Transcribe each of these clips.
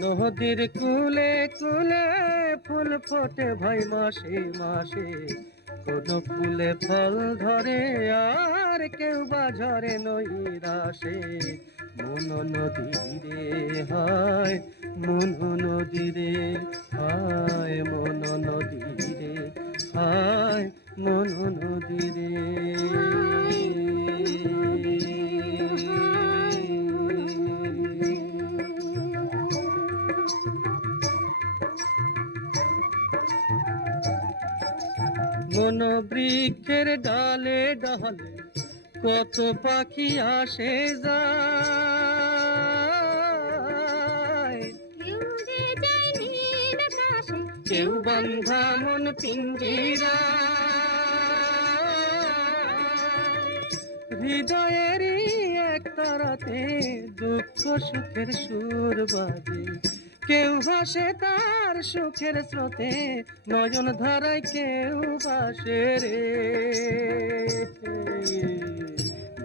নদীর কুলে কুলে, ফুল ফোটে ভাই মাসে মাসে। কোন ফুলে ফল ধরে, আর কেউ বা ঝরে নৈরাসে মন নদীরে হায়, মন নদীরে হায়, মন নদীরে হায়, মন নদীরে। মন বৃক্ষের ডালে ডালে কত পাখি আসে যায়। যে কেউ বান্ধা মন পিঞ্জিরা। হৃদয়েরই এক তারাতে দুঃখ সুখের সুর বাজে। কেউ ভাসে তার সুখের স্রোতে, নয়ন ধারায় কেউ ভাসে রে।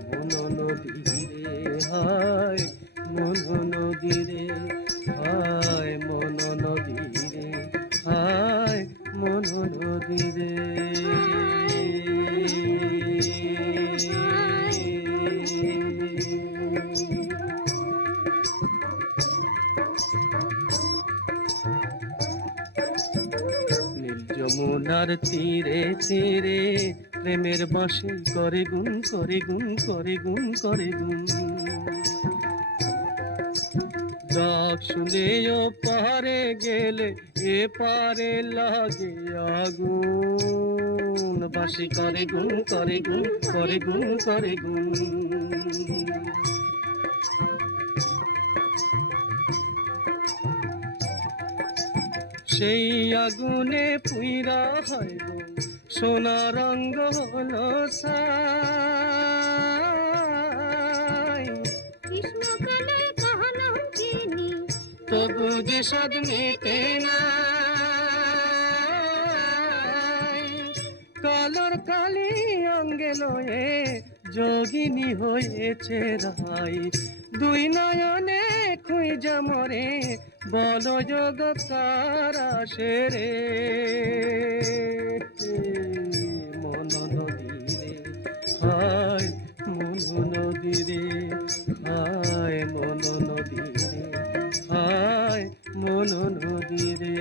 মন নদীরে হায়, মন নদীরে হায়, মন নদীরে হায়, মন নদীরে নীল যমুনার তীরে তীরে প্রেমের বাসে করে গুন করে গুন করে গুন করে গুন ডাক শুনে ও পারে গেলে এ পারে লাগে আগুন। বাসি করে গুন করে গুন করে গুন করে গুন সেই আগুনে পুইরা হয় সোনা রঙ্গ হলো তবু যে স্বাদ মেটে না কালোর কালি অঙ্গে লয়ে যোগিনী হয়েছে রাই দুই নয়নে খুঁজা মরে, বল যোগ কারাসে রে। মন নদীরে, হায় মন নদীরে, হায় মন নদীরে, হায় মন নদীরে।